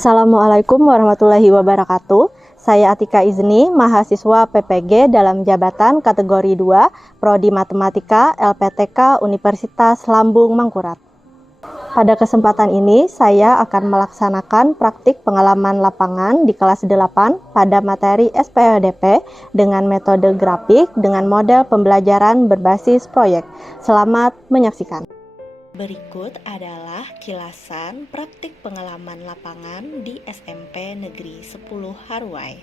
Assalamualaikum warahmatullahi wabarakatuh. Saya Atika Izni, mahasiswa PPG dalam jabatan kategori 2, Prodi Matematika LPTK Universitas Lambung Mangkurat. Pada kesempatan ini, saya akan melaksanakan praktik pengalaman lapangan di kelas 8 pada materi SPLDP dengan metode grafik dengan model pembelajaran berbasis proyek. Selamat menyaksikan. Berikut adalah kilasan praktik pengalaman lapangan di SMP Negeri 10 Haruai.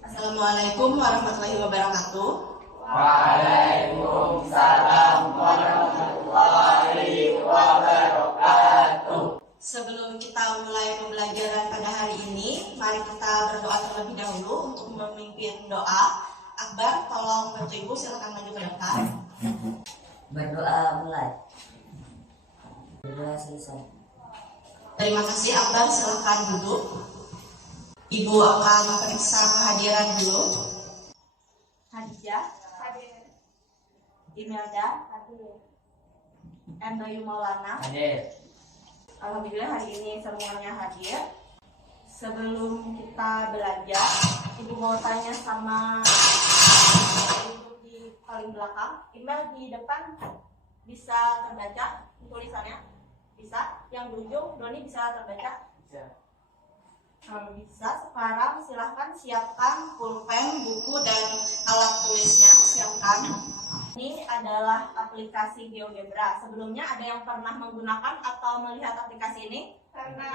Assalamualaikum warahmatullahi wabarakatuh. Waalaikumsalam warahmatullahi wabarakatuh. Sebelum kita mulai pembelajaran pada hari ini, mari kita berdoa terlebih dahulu. Untuk memimpin doa, Akbar, tolong bantu Ibu, silakan maju ke depan. Berdoa mulai. Berdoa selesai. Terima kasih, Akbar, silakan duduk. Ibu akan periksa kehadiran dulu. Hadijah, hadir. Imelda, hadir. Endoyu Maulana, Hadir. Alhamdulillah hari ini semuanya hadir. Sebelum kita belajar, Ibu mau tanya sama Ibu di paling belakang. Email di depan bisa terbaca tulisannya? Bisa? Yang di ujung, Doni bisa terbaca? Bisa. Kalau bisa, sekarang silahkan siapkan pulpen, buku, dan alat tulisnya. Siapkan. Ini adalah aplikasi GeoGebra. Sebelumnya ada yang pernah menggunakan atau melihat aplikasi ini? Pernah.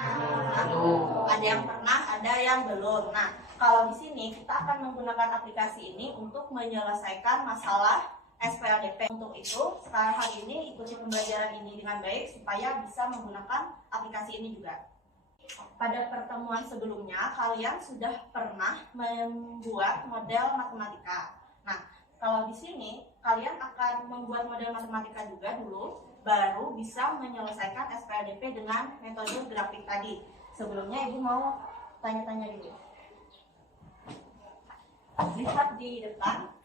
Ada yang pernah, ada yang belum. Nah, kalau di sini kita akan menggunakan aplikasi ini untuk menyelesaikan masalah SPLDP. Untuk itu, sekarang hari ini ikuti pembelajaran ini dengan baik supaya bisa menggunakan aplikasi ini juga. Pada pertemuan sebelumnya, kalian sudah pernah membuat model matematika. Nah, kalau di sini kalian akan membuat model matematika juga dulu, baru bisa menyelesaikan SPLDP dengan metode grafik tadi. Sebelumnya Ibu mau tanya-tanya dulu. Lihat di depan.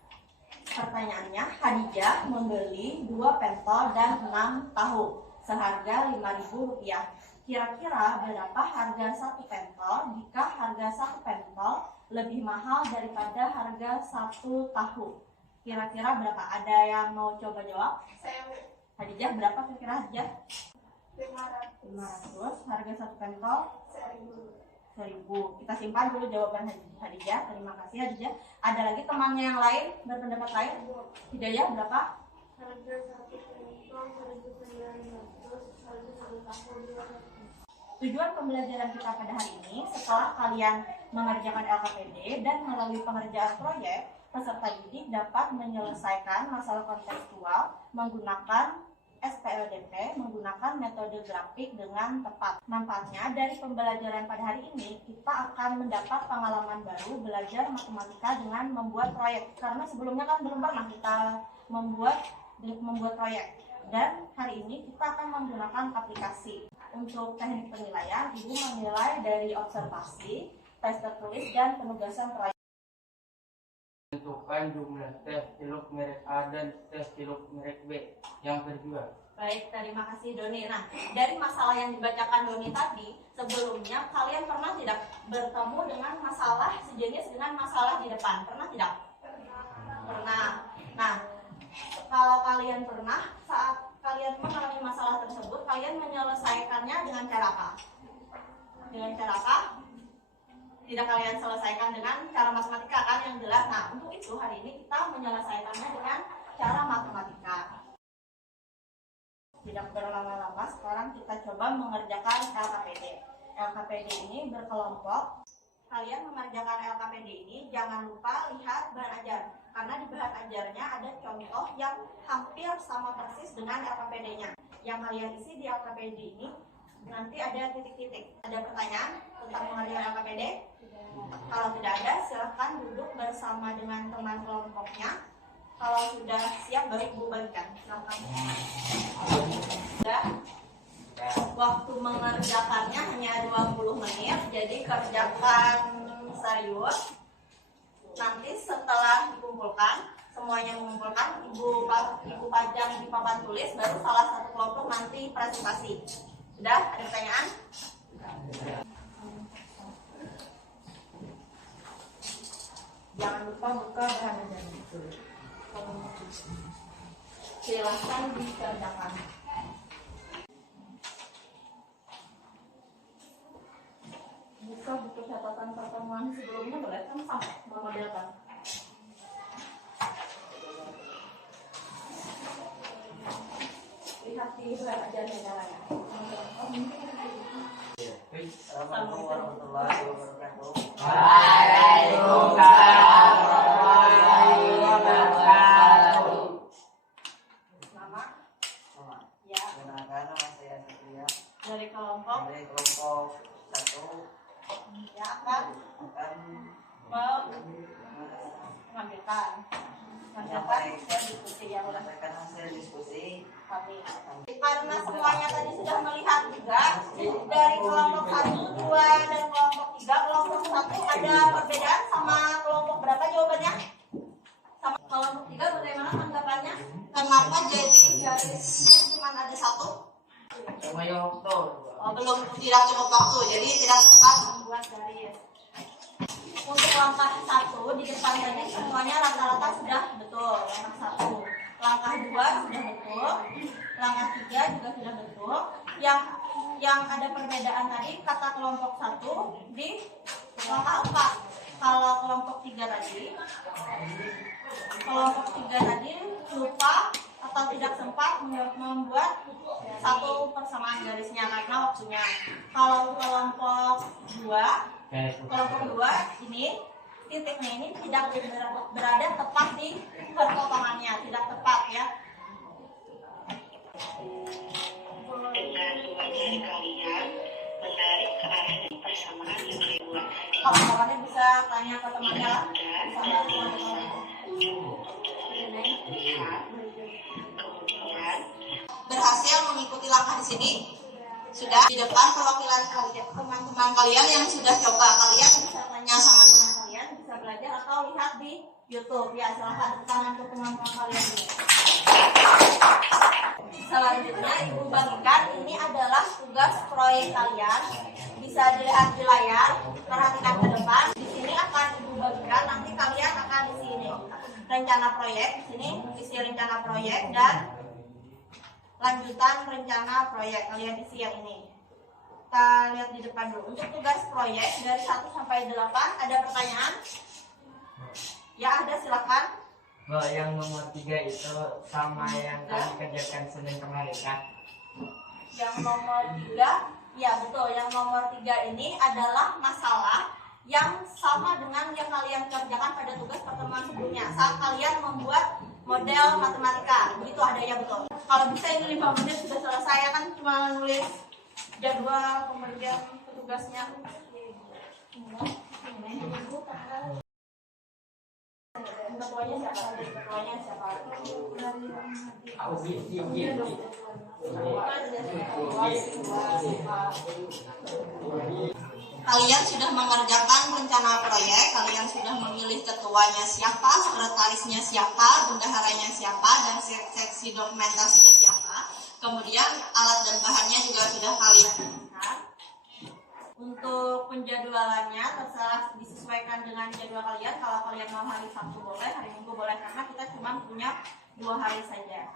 Pertanyaannya, Hadijah membeli 2 pentol dan 6 tahu seharga Rp5.000. Kira-kira berapa harga 1 pentol jika harga 1 pentol lebih mahal daripada harga 1 tahu? Kira-kira berapa? Ada yang mau coba jawab? Hadijah, berapa kira-kira Hadijah? 500. Harga 1 pentol? 1.000. Kita simpan dulu jawaban Hadijah. Terima kasih Hadijah. Ada lagi temannya yang lain berpendapat lain? Hidayah, berapa? Harga 1 pentol 1.900, harga 1 tahu 200. Tujuan pembelajaran kita pada hari ini, setelah kalian mengerjakan LKPD dan melalui pengerjaan proyek, peserta didik dapat menyelesaikan masalah kontekstual menggunakan SPLDP, menggunakan metode grafik dengan tepat. Manfaatnya dari pembelajaran pada hari ini, kita akan mendapat pengalaman baru belajar matematika dengan membuat proyek. Karena sebelumnya kan belum pernah kita membuat proyek. Dan hari ini kita akan menggunakan aplikasi. Untuk teknik penilaian, Ibu menilai dari observasi, tes tertulis, dan penugasan proyek. Tentukan jumlah tes ciluk merek A dan tes ciluk merek B yang terjual. Baik, terima kasih Doni. Nah, dari masalah yang dibacakan Doni tadi, sebelumnya kalian pernah tidak bertemu dengan masalah sejenis dengan masalah di depan? Pernah tidak? Pernah. Nah, kalau kalian pernah, saat kalian mengalami masalah tersebut, kalian menyelesaikannya dengan cara apa? Dengan cara apa? Tidak kalian selesaikan dengan cara matematika kan yang jelas. Nah, untuk itu hari ini kita menyelesaikannya dengan cara matematika. Tidak berlama-lama, sekarang kita coba mengerjakan LKPD. LKPD ini berkelompok. Kalian mengerjakan LKPD ini jangan lupa lihat bahan ajar, karena di bahan ajarnya ada contoh yang hampir sama persis dengan LKPD-nya. Yang kalian isi di LKPD ini nanti ada titik-titik. Ada pertanyaan tentang mengerjakan LKPD? Kalau tidak ada, silahkan duduk bersama dengan teman kelompoknya. Kalau sudah siap, baru Ibu bagikan. Silahkan. Sudah? Waktu mengerjakannya hanya 20 menit, jadi kerjakan serius. Nanti setelah dikumpulkan, semuanya mengumpulkan, Ibu pajang di papan tulis, baru salah satu kelompok nanti presentasi. Sudah? Ada pertanyaan? Jangan lupa buka bahan ajarnya. Silahkan dikerjakan. Buka buku catatan pertemuan sebelumnya, boleh kan sama memodelkan. Lihat di bahan ajarnya caranya. Assalamualaikum warahmatullahi wabarakatuh. Waalaikumsalam warahmatullahi wabarakatuh. Nama? Nama. Ya. Perkenalkan, nama saya Satria Dari kelompok? dari kelompok 1 Ya, akan akan mengambilkan hasil diskusi yang udah menyampaikan hasil diskusi kami. Karena semuanya tadi sudah melihat juga dari kelompok 1, 2, dan kelompok 3. Kelompok 1 ada perbedaan sama kelompok berapa jawabannya? Sama kelompok 3 bagaimana tanggapannya? Kenapa jadi garisnya cuma ada 1? Sama yang waktu. Oh, belum, tidak cukup waktu, jadi tidak tepat membuat garis. Untuk langkah 1 di depan tadi semuanya rata-rata sudah betul. Langkah 1, langkah 2 sudah betul, langkah 3 juga sudah betul. Yang ada perbedaan tadi kata kelompok 1 di langkah 4. Kalau kelompok 3 tadi lupa atau tidak sempat membuat satu persamaan garisnya karena waktunya. Kalau kelompok 2 ini titiknya ini tidak berada tepat di perpotongannya, tidak tepat ya. Dengan mempelajari kalian menarik ke arah dan persamaan yang dibuat tadi. Kalau kawannya bisa tanya ke temannya lah. Dan dirasa cukup untuk lihat. Kemudian Berhasil mengikuti langkah di sini. Sudah di depan perwakilan kalian, teman-teman kalian yang sudah coba, kalian bisa tanya sama teman kalian, bisa belajar atau lihat di YouTube ya. Silahkan tangan ke teman-teman kalian dulu. Selanjutnya ibu bagikan ini adalah tugas proyek kalian. Bisa dilihat di layar, perhatikan ke depan. Di sini akan ibu bagikan, nanti kalian akan isi ini rencana proyek. Di sini isi rencana proyek dan lanjutan rencana proyek. Kalian isi yang ini. Kita lihat di depan dulu. Untuk tugas proyek dari 1 sampai 8 ada pertanyaan? Ya ada, silakan. Yang nomor 3 itu sama yang kami kerjakan Senin kemarin kan? Yang nomor 3, ya betul. Yang nomor 3 ini adalah masalah yang sama dengan yang kalian kerjakan pada tugas pertemuan sebelumnya saat kalian membuat model matematika. Begitu ada ya, betul. Kalau bisa ini 5 menit sudah selesai ya kan, cuma nulis jadwal pembagian petugasnya. Ketuanya siapa? Ketuanya siapa? Kalian sudah mengerjakan rencana proyek, kalian sudah memilih ketuanya siapa, sekretarisnya siapa, bendaharanya siapa, dan seksi dokumentasinya siapa. Kemudian alat dan bahannya juga sudah kalian siapkan. Untuk penjadwalannya terserah disesuaikan dengan jadwal kalian. Kalau kalian mau hari Sabtu boleh, hari Minggu boleh, karena kita cuma punya 2 hari saja.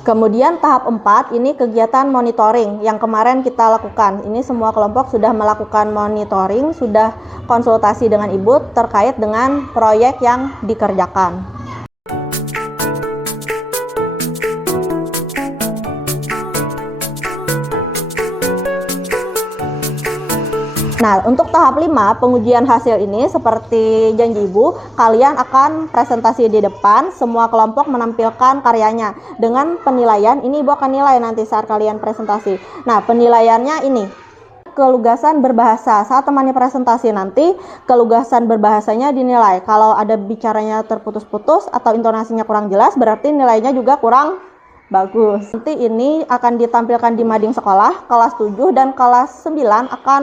Kemudian tahap 4 ini kegiatan monitoring yang kemarin kita lakukan. Ini semua kelompok sudah melakukan monitoring, sudah konsultasi dengan ibu terkait dengan proyek yang dikerjakan. Nah, untuk tahap 5 pengujian hasil ini seperti janji ibu, kalian akan presentasi di depan, semua kelompok menampilkan karyanya. Dengan penilaian, ini ibu akan nilai nanti saat kalian presentasi. Nah, penilaiannya ini, kelugasan berbahasa. Saat temannya presentasi nanti, kelugasan berbahasanya dinilai. Kalau ada bicaranya terputus-putus atau intonasinya kurang jelas, berarti nilainya juga kurang bagus. Nanti ini akan ditampilkan di mading sekolah, kelas 7 dan kelas 9 akan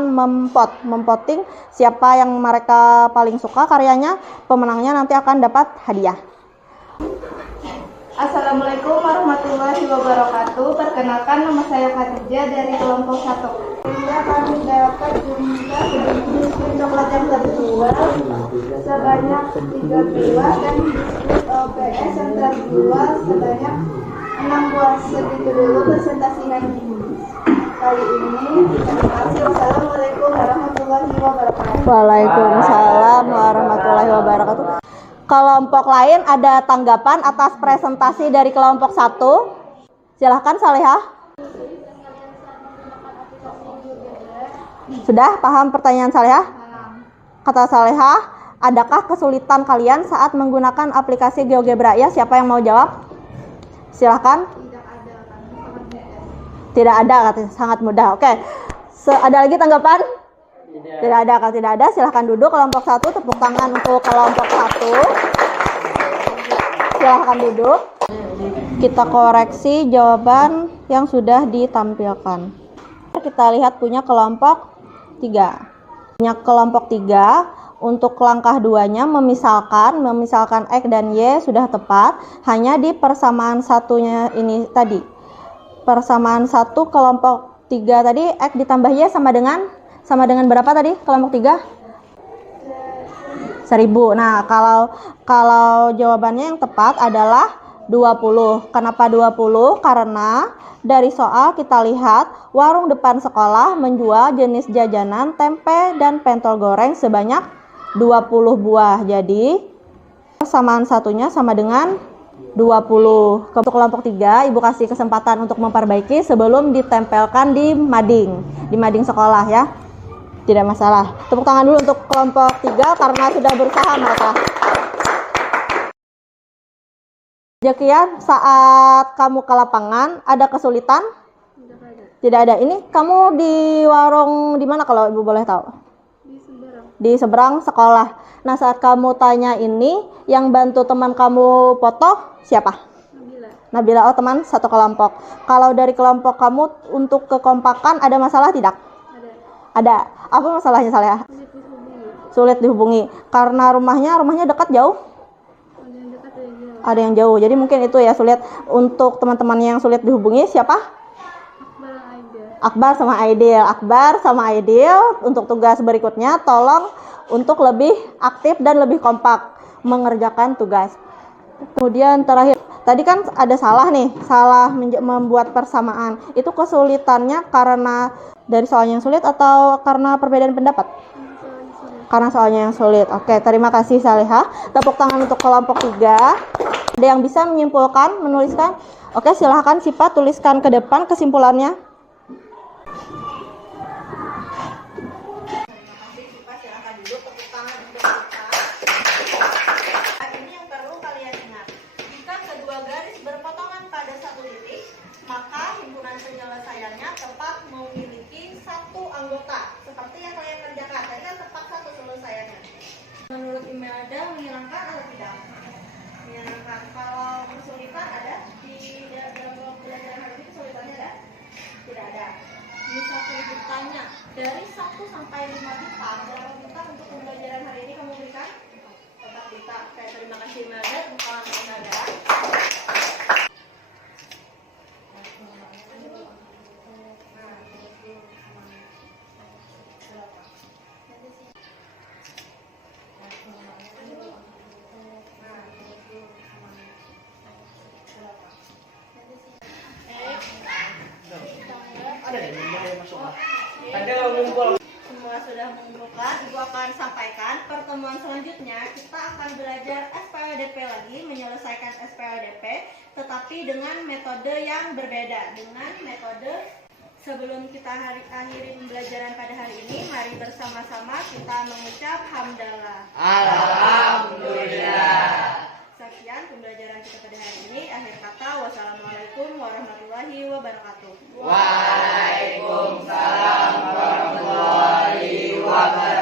memvoting siapa yang mereka paling suka karyanya, pemenangnya nanti akan dapat hadiah. Assalamualaikum warahmatullahi wabarakatuh. Perkenalkan, nama saya Khadijah dari kelompok 1. Sehingga kami dapat jumlah biskuit coklat yang terjual sebanyak 3 buah dan biskuit OPS yang terjual sebanyak 6 buah. Segitu dulu presentasi kali ini. Terima kasih. Wassalamualaikum warahmatullahi wabarakatuh. Waalaikumsalam warahmatullahi wabarakatuh. Kelompok lain ada tanggapan atas presentasi dari kelompok 1? Silahkan Salehah. Sudah paham pertanyaan Salehah? Kata Salehah, adakah kesulitan kalian saat menggunakan aplikasi GeoGebra? Ya, siapa yang mau jawab? Silahkan. Tidak ada, katanya sangat mudah. Oke. Ada lagi tanggapan? Tidak ada. Kalau tidak ada, silahkan duduk. Kelompok 1, tepuk tangan untuk kelompok 1. Silahkan duduk. Kita koreksi jawaban yang sudah ditampilkan. Kita lihat punya kelompok 3. Punya kelompok 3. Untuk langkah 2-nya memisahkan X dan Y sudah tepat. Hanya di persamaan satunya ini tadi. Persamaan 1 kelompok 3 tadi, X ditambah Y sama dengan berapa tadi kelompok 3? 1000. Nah, kalau jawabannya yang tepat adalah 20. Kenapa 20? Karena dari soal kita lihat warung depan sekolah menjual jenis jajanan tempe dan pentol goreng sebanyak 20 buah. Jadi persamaan satunya sama dengan 20. Untuk kelompok 3, Ibu kasih kesempatan untuk memperbaiki sebelum ditempelkan di mading sekolah ya. Tidak masalah. Tepuk tangan dulu untuk kelompok 3 karena sudah berusaha mereka. Sekian, saat kamu ke lapangan ada kesulitan? Tidak ada. Ini kamu di warung di mana kalau Ibu boleh tahu? Di seberang sekolah. Nah, saat kamu tanya ini, yang bantu teman kamu foto siapa? Nabila. Oh, teman satu kelompok. Kalau dari kelompok kamu untuk kekompakan ada masalah tidak? Ada. Apa masalahnya Saleh? Sulit dihubungi. Karena rumahnya dekat jauh? Ada yang jauh. Jadi mungkin itu ya sulit. Untuk teman-teman yang sulit dihubungi siapa? Akbar sama Aidil. Untuk tugas berikutnya tolong untuk lebih aktif dan lebih kompak mengerjakan tugas. Kemudian terakhir, tadi kan ada salah membuat persamaan. Itu kesulitannya karena dari soalnya yang sulit atau karena perbedaan pendapat? Karena soalnya yang sulit. Oke, terima kasih Salehah. Tepuk tangan untuk kelompok 3. Ada yang bisa menyimpulkan, menuliskan? Oke, silahkan Sipa tuliskan ke depan kesimpulannya. Maka himpunan penyelesaiannya tepat memiliki satu anggota seperti yang kalian kerjakan. Tadi kan tepat satu selesaiannya. Menurut email ada menghilangkan atau tidak? Menghilangkan. Kalau kesulitan ada di dalam pembelajaran hari ini, kesulitannya ada? Tidak ada. Bisa saya tanya, dari 1 sampai 5 bintang, berapa bintang untuk pembelajaran hari ini kamu berikan? Tetap bintang. Oke, terima kasih email ada. Bukan email ada. Semua sudah mengumpulkan, Ibu akan sampaikan. Pertemuan selanjutnya kita akan belajar SPLDP lagi, menyelesaikan SPLDP, tetapi dengan metode yang berbeda. Dengan metode sebelum kita akhiri pembelajaran pada hari ini, mari bersama-sama kita mengucap hamdalah. Alhamdulillah. Sekian pembelajaran kita pada hari ini. Akhir kata, wassalamualaikum warahmatullahi wabarakatuh. Waalaikumsalam warahmatullahi wabarakatuh.